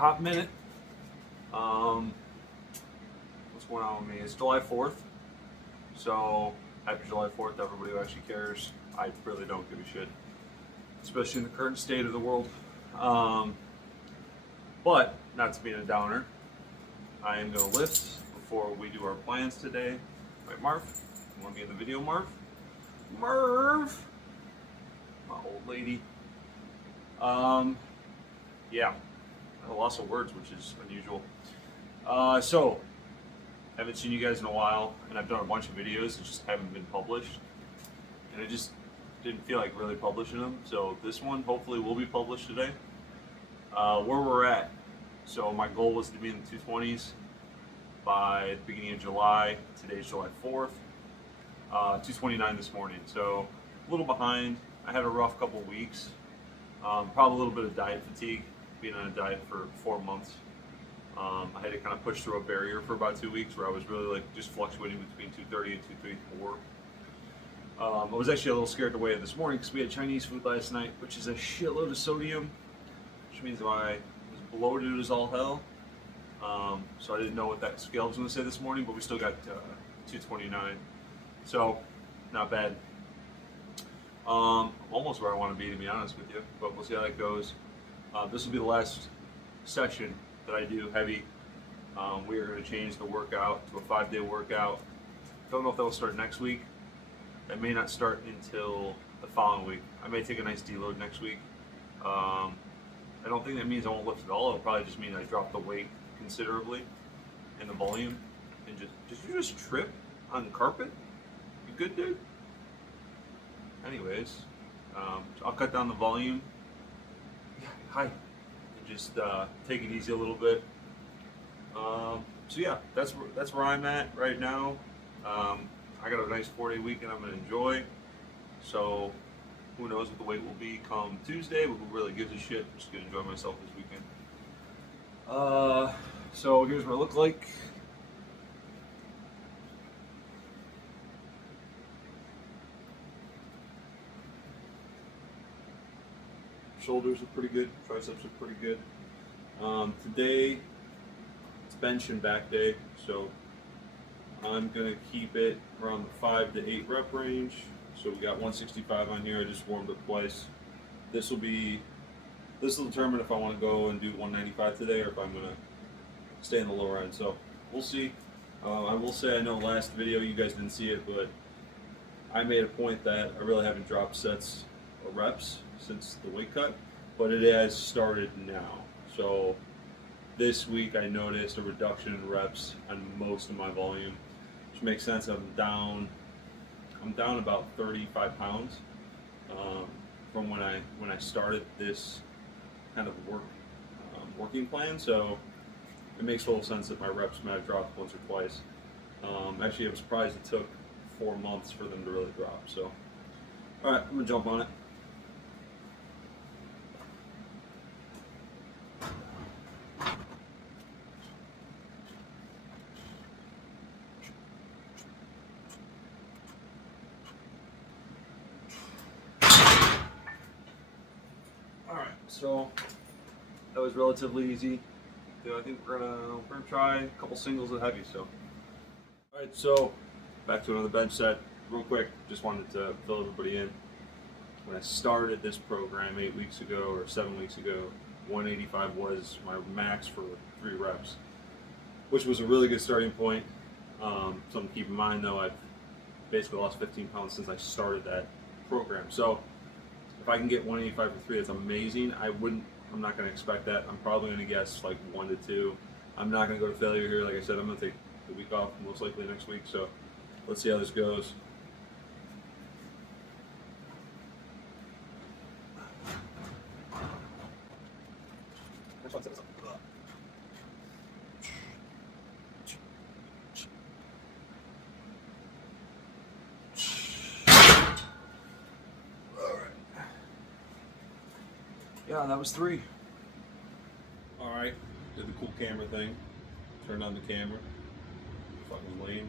hot minute. What's going on with me? It's July 4th, so happy July 4th to everybody who actually cares. I really don't give a shit, especially in the current state of the world. But not to be a downer, I am going to lift before we do our plans today. Right, Marv? You want to be in the video, Marv? Marv! My old lady. Yeah, I lost of words, which is unusual. So, I haven't seen you guys in a while, and I've done a bunch of videos that just haven't been published, and I just didn't feel like really publishing them. So this one hopefully will be published today. Where we're at. So my goal was to be in the 220s by the beginning of July. Today's July 4th. 229 this morning. So a little behind. I had a rough couple weeks. Probably a little bit of diet fatigue, being on a diet for 4 months. I had to kind of push through a barrier for about 2 weeks where I was really like just fluctuating between 230 and 234. I was actually a little scared to weigh it this morning because we had Chinese food last night, which is a shitload of sodium, which means I was bloated as all hell. So I didn't know what that scale was going to say this morning, but we still got 229. So not bad. Almost where I want to be, to be honest with you, but we'll see how that goes. This will be the last session that I do heavy. We are going to change the workout to a 5-day workout. Don't know if that will start next week. That may not start until the following week. I may take a nice deload next week. I don't think that means I won't lift at all. It'll probably just mean I drop the weight considerably and the volume. And did you just trip on the carpet? You good, dude? Anyways, I'll cut down the volume. Yeah, hi. And just take it easy a little bit. So yeah, that's where I'm at right now. I got a nice 4-day weekend I'm gonna enjoy. So who knows what the weight will be come Tuesday, but who really gives a shit? I'm just gonna enjoy myself this weekend. So here's what I look like. Shoulders are pretty good, triceps are pretty good. Today, it's bench and back day, so I'm gonna keep it around the 5 to 8 rep range. So we got 165 on here. I just warmed up twice. This will determine if I want to go and do 195 today or if I'm gonna stay in the lower end. So we'll see. I will say, I know last video you guys didn't see it, but I made a point that I really haven't dropped sets or reps since the weight cut, but it has started now. So this week I noticed a reduction in reps on most of my volume, which makes sense. I'm down about 35 pounds from when I started this kind of working plan. So it makes total sense that my reps might have dropped once or twice. Actually, I'm surprised it took 4 months for them to really drop. So, all right, I'm gonna jump on it. So that was relatively easy. I think we're gonna try a couple singles of heavy. So, all right. So back to another bench set, real quick. Just wanted to fill everybody in. When I started this program 8 weeks ago or 7 weeks ago, 185 was my max for 3 reps, which was a really good starting point. Something to keep in mind though, I've basically lost 15 pounds since I started that program. So if I can get 185 for 3, that's amazing. I'm not going to expect that. I'm probably going to guess like 1 to 2. I'm not going to go to failure here. Like I said, I'm going to take the week off most likely next week. So let's see how this goes. Yeah, that was 3. All right, did the cool camera thing. Turned on the camera. Fucking lame.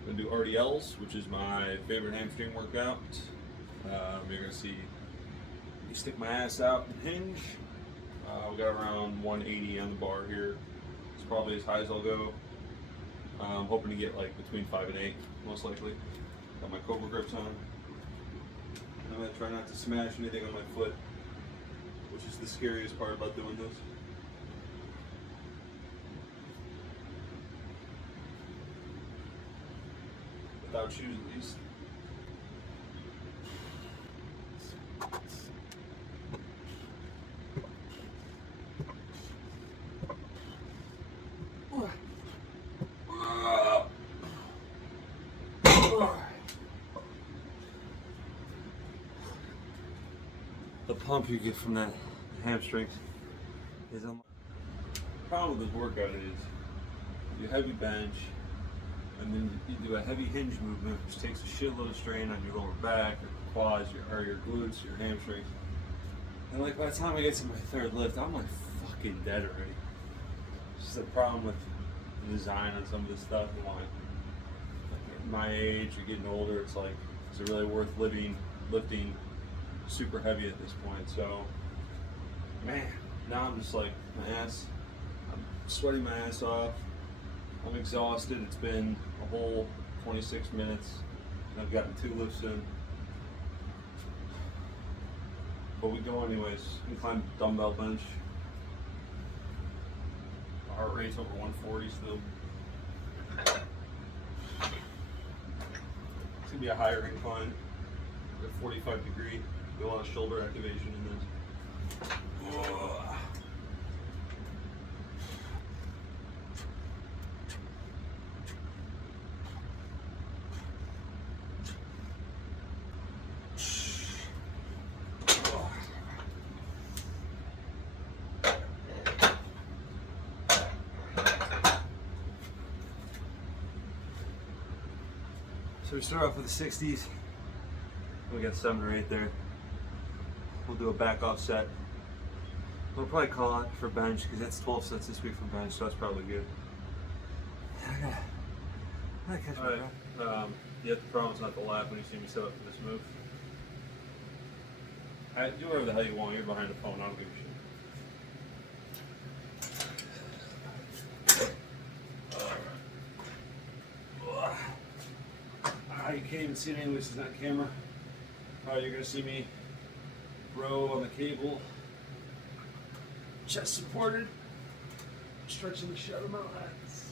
I'm gonna do RDLs, which is my favorite hamstring workout. You're gonna see me stick my ass out and hinge. We got around 180 on the bar here. It's probably as high as I'll go. I'm hoping to get like between 5 and 8, most likely. Got my Cobra grips on. I'm gonna try not to smash anything on my foot, which is the scariest part about doing this. Without shoes, at least. The pump you get from that hamstrings is the problem with this workout is you heavy bench and then you do a heavy hinge movement which takes a shitload of strain on your lower back, your quads, your glutes, your hamstrings. And like by the time I get to my third lift, I'm like fucking dead already. It's just a problem with the design on some of this stuff. And like at my age or getting older, it's like, is it really worth lifting super heavy at this point? So, man, now I'm just like, I'm sweating my ass off. I'm exhausted. It's been a whole 26 minutes and I've gotten 2 lifts in. But we go anyways. We climb dumbbell bench. Heart rate's over 140 still. It's gonna be a higher incline. At 45 degree. Got a lot of shoulder activation in this. So we start off with the 60s. We got 7 or 8 there. We'll do a back off set. We'll probably call it for bench because that's 12 sets this week for bench, so that's probably good. Alright, yeah, the problem's not to laugh when you see me set up for this move. Do whatever the hell you want, you're behind the phone, I don't give a shit. You can't even see it anyway, this is not camera. You're gonna see me row on the cable, chest supported, stretching the shit out of my legs.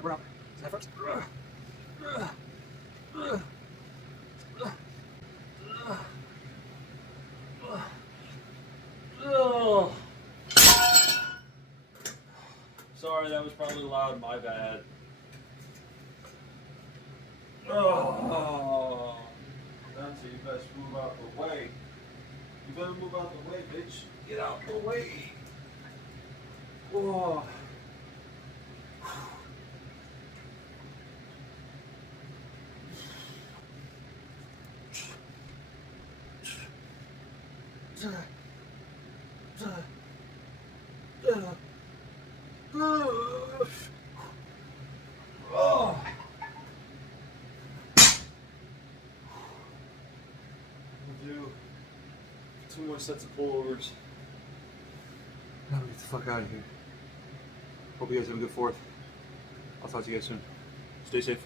We're up. Is that first? Sorry, that was probably loud, my bad. Oh, that's it, you best move out the way. You better move out the way, bitch. Get out the way. Whoa. Oh. We'll do 2 more sets of pullovers. Now we get the fuck out of here. Hope you guys have a good 4th. I'll talk to you guys soon. Stay safe.